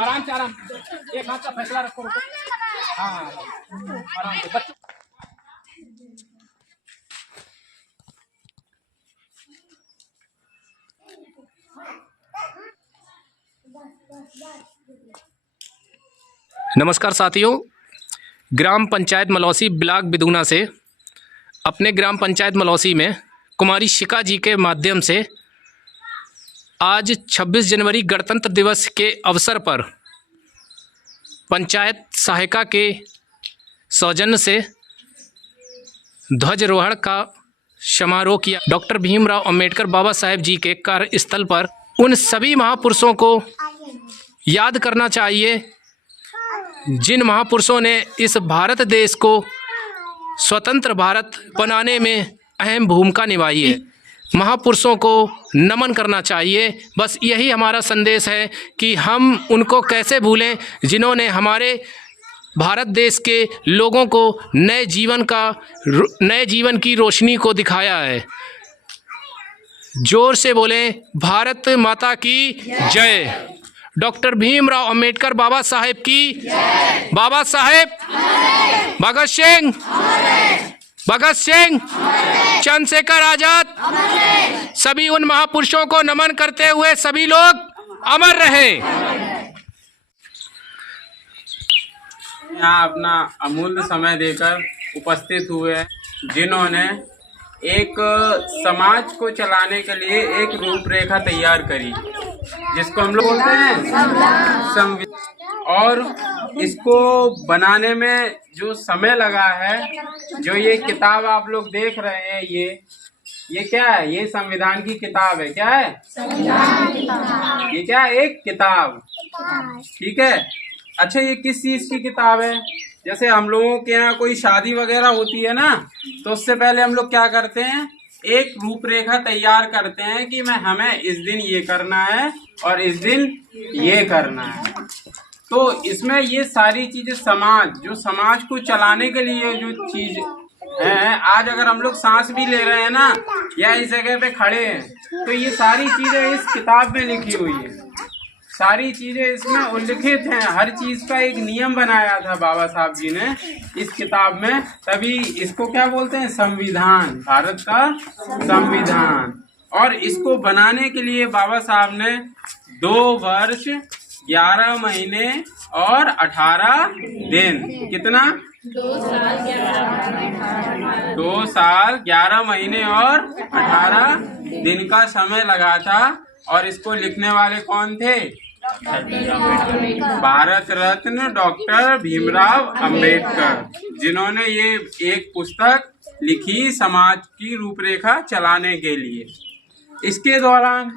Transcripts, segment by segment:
आराम से, आराम से, एक हाथ का फैसला रखो। हाँ, आराम से बच्चों। नमस्कार साथियों, ग्राम पंचायत मलौसी ब्लॉक बिदुगना से अपने ग्राम पंचायत मलौसी में कुमारी शिका जी के माध्यम से आज 26 जनवरी गणतंत्र दिवस के अवसर पर पंचायत सहायिका के सौजन्य से ध्वजारोहण का समारोह किया। डॉक्टर भीमराव अंबेडकर बाबा साहेब जी के कार्यस्थल पर उन सभी महापुरुषों को याद करना चाहिए जिन महापुरुषों ने इस भारत देश को स्वतंत्र भारत बनाने में अहम भूमिका निभाई है। महापुरुषों को नमन करना चाहिए। बस यही हमारा संदेश है कि हम उनको कैसे भूलें जिन्होंने हमारे भारत देश के लोगों को नए जीवन की रोशनी को दिखाया है। जोर से बोलें, भारत माता की जय। डॉक्टर भीमराव अंबेडकर बाबा साहेब की जय। बाबा साहेब भगत सिंह चंद्रशेखर आजाद, सभी उन महापुरुषों को नमन करते हुए सभी लोग अमर रहे। यहाँ अपना अमूल्य समय देकर उपस्थित हुए हैं, जिन्होंने एक समाज को चलाने के लिए एक रूपरेखा तैयार करी, जिसको हम लोग बोलते हैं संविधान। और इसको बनाने में जो समय लगा है, जो ये किताब आप लोग देख रहे हैं, ये क्या है? ये संविधान की किताब है। क्या है? ये क्या है? एक किताब। ठीक है। अच्छा, ये किस चीज की किताब है? जैसे हम लोगों के यहाँ कोई शादी वगैरह होती है ना, तो उससे पहले हम लोग क्या करते हैं, एक रूपरेखा तैयार करते हैं कि हमें इस दिन ये करना है और इस दिन ये करना है। तो इसमें ये सारी चीजें समाज को चलाने के लिए जो चीज है, आज अगर हम लोग सांस भी ले रहे हैं ना, या इस जगह पे खड़े हैं, तो ये सारी चीजें इस किताब में लिखी हुई है। सारी चीजें इसमें उल्लिखित हैं। हर चीज का एक नियम बनाया था बाबा साहब जी ने इस किताब में, तभी इसको क्या बोलते हैं? संविधान, भारत का संविधान। और इसको बनाने के लिए बाबा साहब ने 2 वर्ष 11 महीने और 18 दिन, कितना? 2 साल 11 महीने और 18 दिन का समय लगा था। और इसको लिखने वाले कौन थे? भारत रत्न डॉक्टर भीमराव अंबेडकर, जिन्होंने ये एक पुस्तक लिखी समाज की रूपरेखा चलाने के लिए। इसके दौरान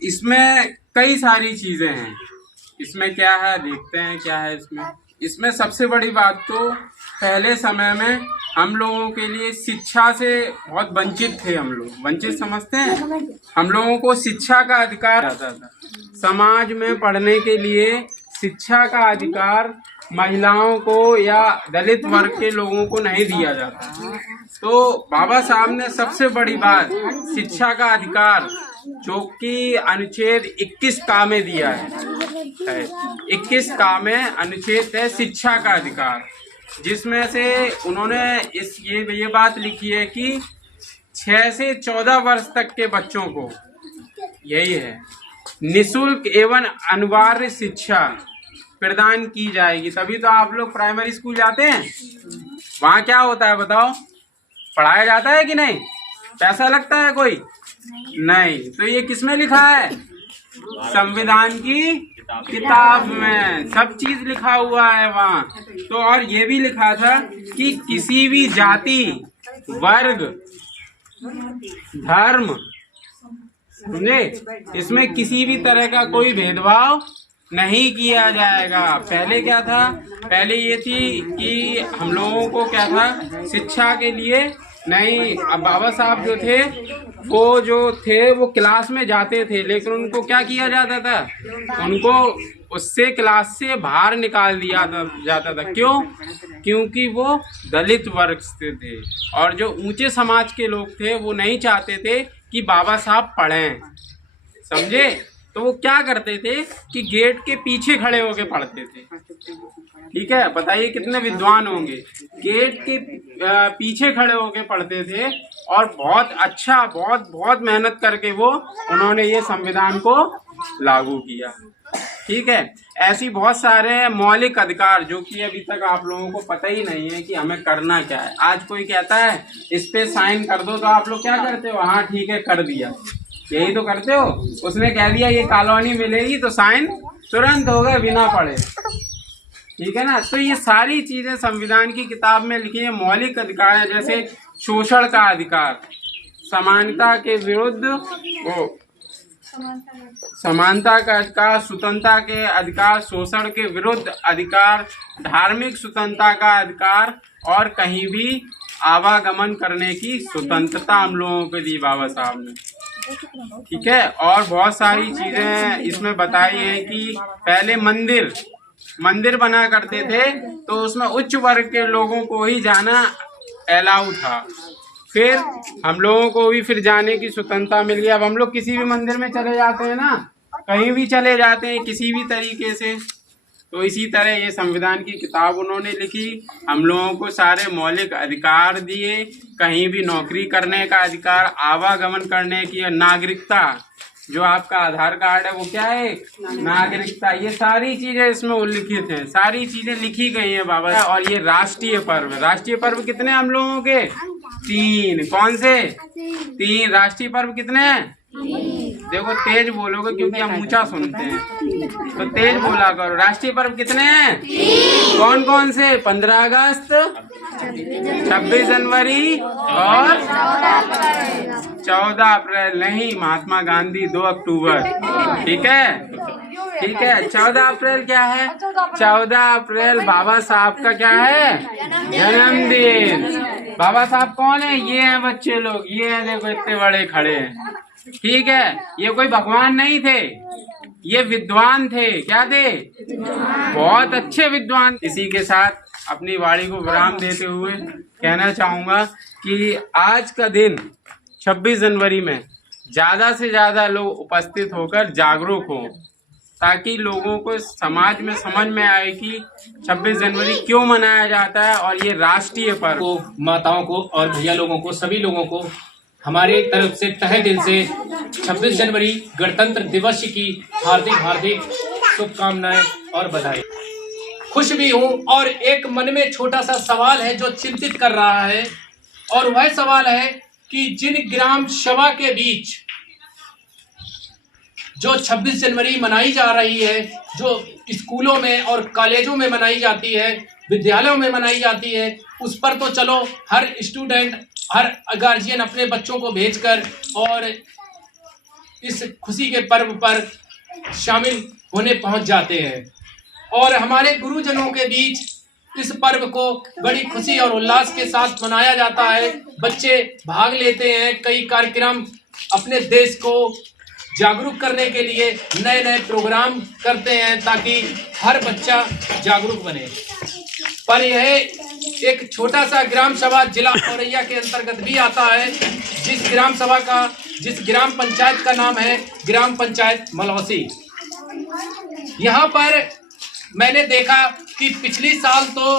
इसमें कई सारी चीजें हैं। इसमें क्या है, देखते हैं क्या है इसमें सबसे बड़ी बात तो पहले समय में हम लोगों के लिए शिक्षा से बहुत वंचित थे। हम लोग वंचित समझते हैं। हम लोगों को शिक्षा का अधिकार आता था। समाज में पढ़ने के लिए शिक्षा का अधिकार महिलाओं को या दलित वर्ग के लोगों को नहीं दिया जाता। तो बाबा साहब ने सबसे बड़ी बात शिक्षा का अधिकार, जो कि अनुच्छेद 21 का में दिया है। 21 का में अनुच्छेद है शिक्षा का अधिकार, जिसमें से उन्होंने ये बात लिखी है कि 6 से 14 वर्ष तक के बच्चों को, यही है, निःशुल्क एवं अनिवार्य शिक्षा प्रदान की जाएगी। तभी तो आप लोग प्राइमरी स्कूल जाते हैं, वहाँ क्या होता है बताओ? पढ़ाया जाता है कि नहीं? पैसा लगता है कोई? नहीं। तो ये किसमें लिखा है? संविधान की किताब में सब चीज लिखा हुआ है वहाँ। तो और ये भी लिखा था कि किसी भी जाति, वर्ग, धर्म, समझे, इसमें किसी भी तरह का कोई भेदभाव नहीं किया जाएगा। पहले क्या था? पहले ये थी कि हम लोगों को क्या था, शिक्षा के लिए नहीं। अब बाबा साहब जो थे वो क्लास में जाते थे, लेकिन उनको क्या किया जाता था? उनको उससे क्लास से बाहर निकाल दिया जाता था। क्यों? क्योंकि वो दलित वर्ग से थे और जो ऊंचे समाज के लोग थे वो नहीं चाहते थे कि बाबा साहब पढ़ें। समझे? तो वो क्या करते थे कि गेट के पीछे खड़े होके पढ़ते थे। ठीक है, बताइए कितने विद्वान होंगे। गेट के पीछे खड़े होके पढ़ते थे और बहुत अच्छा, बहुत बहुत मेहनत करके वो उन्होंने ये संविधान को लागू किया। ठीक है, ऐसी बहुत सारे मौलिक अधिकार जो कि अभी तक आप लोगों को पता ही नहीं है कि हमें करना क्या है। आज कोई कहता है इस पे साइन कर दो, तो आप लोग क्या करते हो? हाँ ठीक है, कर दिया, यही तो करते हो। उसने कह दिया ये कॉलोनी मिलेगी तो साइन तुरंत हो गए बिना पढ़े। ठीक है ना। तो ये सारी चीजें संविधान की किताब में लिखी है। मौलिक अधिकार है, जैसे शोषण का अधिकार, समानता के विरुद्ध वो समानता का अधिकार, स्वतंत्रता के अधिकार, शोषण के विरुद्ध अधिकार, धार्मिक स्वतंत्रता का अधिकार और कहीं भी आवागमन करने की स्वतंत्रता हम लोगों को दी बाबा साहब ने। ठीक है, और बहुत सारी चीजें इसमें बताई हैं कि पहले मंदिर बना करते थे तो उसमें उच्च वर्ग के लोगों को ही जाना अलाउ था। फिर हम लोगों को भी फिर जाने की स्वतंत्रता मिल गई। अब हम लोग किसी भी मंदिर में चले जाते हैं ना, कहीं भी चले जाते हैं किसी भी तरीके से। तो इसी तरह ये संविधान की किताब उन्होंने लिखी, हम लोगों को सारे मौलिक अधिकार दिए, कहीं भी नौकरी करने का अधिकार, आवागमन करने की, नागरिकता, जो आपका आधार कार्ड है वो क्या है? नागरिकता। ये सारी चीजें इसमें उल्लिखित हैं, सारी चीजें लिखी गई हैं बाबा। और ये राष्ट्रीय पर्व, राष्ट्रीय पर्व कितने हम लोगों के? 3। कौन से? 3 राष्ट्रीय पर्व कितने हैं? देखो तेज बोलोगे क्योंकि हम ऊंचा सुनते हैं, तो तेज बोला करो। राष्ट्रीय पर्व कितने हैं? 3। कौन कौन से? 15 अगस्त, 26 जनवरी और 14 अप्रैल। नहीं, महात्मा गांधी 2 अक्टूबर। ठीक है, ठीक है। 14 अप्रैल क्या है? 14 अप्रैल बाबा साहब का क्या है? जन्मदिन। बाबा साहब कौन है? ये हैं बच्चे लोग, ये हैं, देखो इतने बड़े खड़े हैं। ठीक है, ये कोई भगवान नहीं थे, ये विद्वान थे। क्या थे? बहुत अच्छे विद्वान। इसी के साथ अपनी वाणी को विराम देते हुए कहना चाहूंगा कि आज का दिन 26 जनवरी में ज्यादा से ज्यादा लोग उपस्थित होकर जागरूक हों, ताकि लोगों को समाज में समझ में आए कि 26 जनवरी क्यों मनाया जाता है। और ये राष्ट्रीय पर्व को, माताओं को और भैया लोगों को, सभी लोगों को हमारे तरफ से तहे दिल से 26 जनवरी गणतंत्र दिवस की हार्दिक शुभकामनाएं और बधाई। खुश भी हूँ, और एक मन में छोटा सा सवाल है जो चिंतित कर रहा है, और वह सवाल है कि जिन ग्राम सभा के बीच जो 26 जनवरी मनाई जा रही है, जो स्कूलों में और कॉलेजों में मनाई जाती है, विद्यालयों में मनाई जाती है, उस पर तो चलो हर स्टूडेंट, हर गार्जियन अपने बच्चों को भेजकर और इस खुशी के पर्व पर शामिल होने पहुंच जाते हैं। और हमारे गुरुजनों के बीच इस पर्व को बड़ी खुशी और उल्लास के साथ मनाया जाता है। बच्चे भाग लेते हैं, कई कार्यक्रम अपने देश को जागरूक करने के लिए नए नए प्रोग्राम करते हैं, ताकि हर बच्चा जागरूक बने। पर यह एक छोटा सा ग्राम सभा जिला औरैया के अंतर्गत भी आता है, जिस ग्राम पंचायत का नाम है ग्राम पंचायत मलौसी। यहाँ पर मैंने देखा कि पिछली साल तो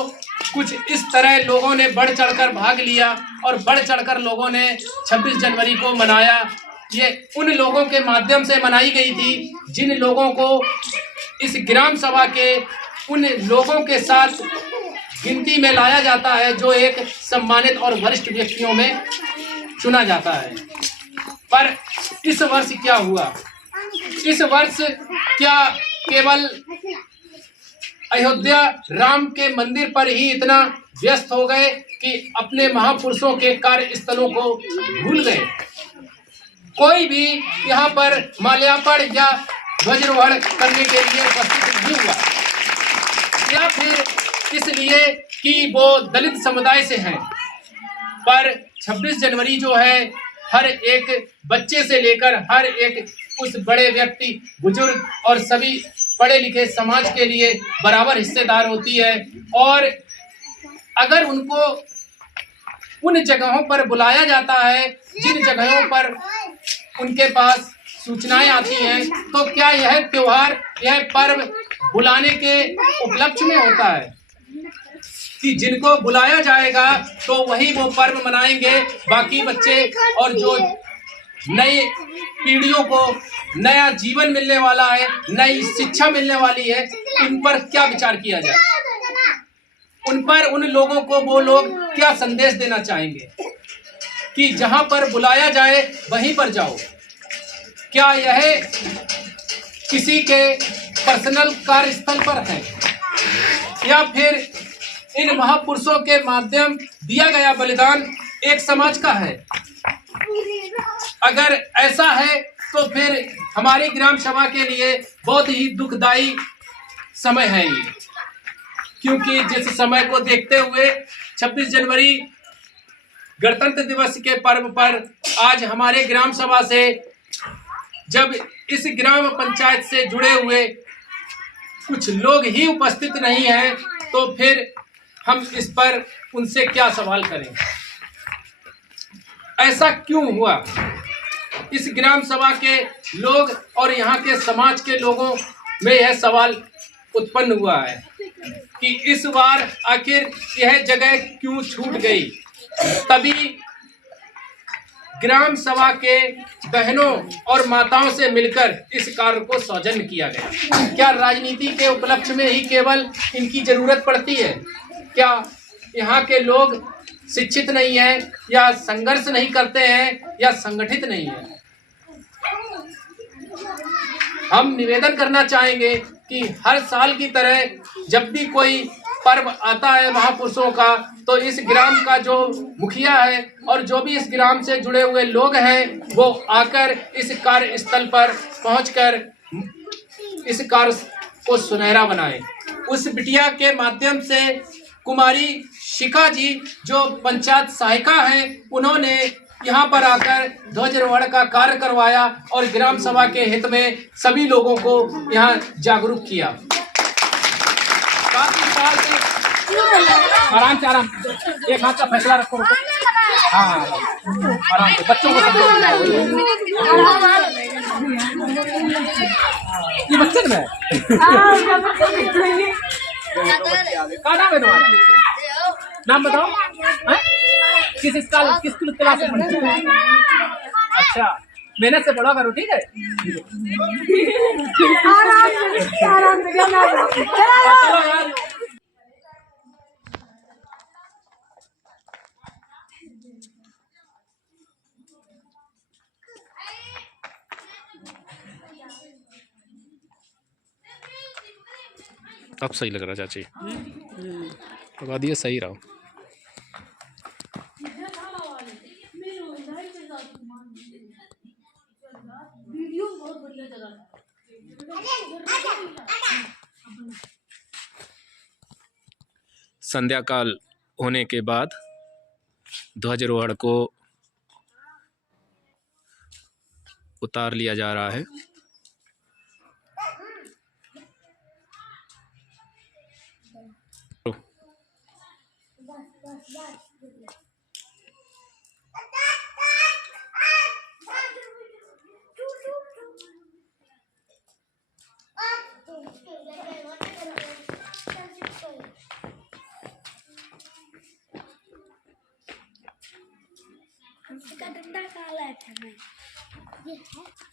कुछ इस तरह लोगों ने बढ़ चढ़कर भाग लिया और बढ़ चढ़कर लोगों ने 26 जनवरी को मनाया। ये उन लोगों के माध्यम से मनाई गई थी जिन लोगों को इस ग्राम सभा के उन लोगों के साथ गिनती में लाया जाता है जो एक सम्मानित और वरिष्ठ व्यक्तियों में चुना जाता है। पर इस वर्ष क्या हुआ? इस वर्ष क्या केवल अयोध्या राम के मंदिर पर ही इतना व्यस्त हो गए कि अपने महापुरुषों के कार्यस्थलों को भूल गए? कोई भी यहाँ पर माल्यार्पण या ध्वजारोहण करने के लिए उपस्थित नहीं हुआ, या फिर इसलिए कि वो दलित समुदाय से हैं। पर 26 जनवरी जो है हर एक बच्चे से लेकर हर एक उस बड़े व्यक्ति, बुजुर्ग और सभी पढ़े लिखे समाज के लिए बराबर हिस्सेदार होती है। और अगर उनको उन जगहों पर बुलाया जाता है जिन जगहों पर उनके पास सूचनाएं आती हैं, तो क्या यह त्योहार, यह पर्व बुलाने के उपलक्ष्य में होता है कि जिनको बुलाया जाएगा तो वही वो पर्व मनाएंगे, बाकी बच्चे और जो नई पीढ़ियों को नया जीवन मिलने वाला है, नई शिक्षा मिलने वाली है, उन पर क्या विचार किया जाए, उन पर, उन लोगों को वो लोग क्या संदेश देना चाहेंगे कि जहां पर बुलाया जाए वहीं पर जाओ। क्या यह किसी के पर्सनल कार्यस्थल पर है या फिर इन महापुरुषों के माध्यम दिया गया बलिदान एक समाज का है? अगर ऐसा है तो फिर हमारी ग्राम सभा के लिए बहुत ही दुखदाई समय है ये, क्योंकि जिस समय को देखते हुए 26 जनवरी गणतंत्र दिवस के पर्व पर आज हमारे ग्राम सभा से, जब इस ग्राम पंचायत से जुड़े हुए कुछ लोग ही उपस्थित नहीं हैं, तो फिर हम इस पर उनसे क्या सवाल करें? ऐसा क्यों हुआ? इस ग्राम सभा के लोग और यहाँ के समाज के लोगों में यह सवाल उत्पन्न हुआ है कि इस बार आखिर यह जगह क्यों छूट गई। तभी ग्राम सभा के बहनों और माताओं से मिलकर इस कार्य को सौजन्य किया गया। क्या राजनीति के उपलक्ष्य में ही केवल इनकी जरूरत पड़ती है? क्या यहाँ के लोग शिक्षित नहीं है, या संघर्ष नहीं करते हैं, या संगठित नहीं है? हम निवेदन करना चाहेंगे कि हर साल की तरह जब भी कोई पर्व आता है महापुरुषों का, तो इस ग्राम का जो मुखिया है और जो भी इस ग्राम से जुड़े हुए लोग हैं, वो आकर इस कार्यस्थल पर पहुंचकर इस कार्य को सुनहरा बनाए। उस बिटिया के माध्यम से कुमारी शिखा जी जो पंचायत सहायिका हैं, उन्होंने यहाँ पर आकर ध्वजारोहण का कार्य करवाया और ग्राम सभा के हित में सभी लोगों को यहाँ जागरूक किया। काफी साल से आराम से, आराम से, एक हाथ का फैसला रखो, रुको। हाँ, आराम से, बच्चों को समझाओ। ये बच्चे में क्या नाम है तुम्हारा? नाम बताओ। किस क्लास में पढ़ते हो? अच्छा, मेहनत से पढ़ा करो, ठीक है? आराम से चलो यार। अब सही लग रहा चाची, लगा दिए, सही रहा। संध्या काल होने के बाद ध्वजारोहण को उतार लिया जा रहा है। हमसे का डंडा काला है, ये है।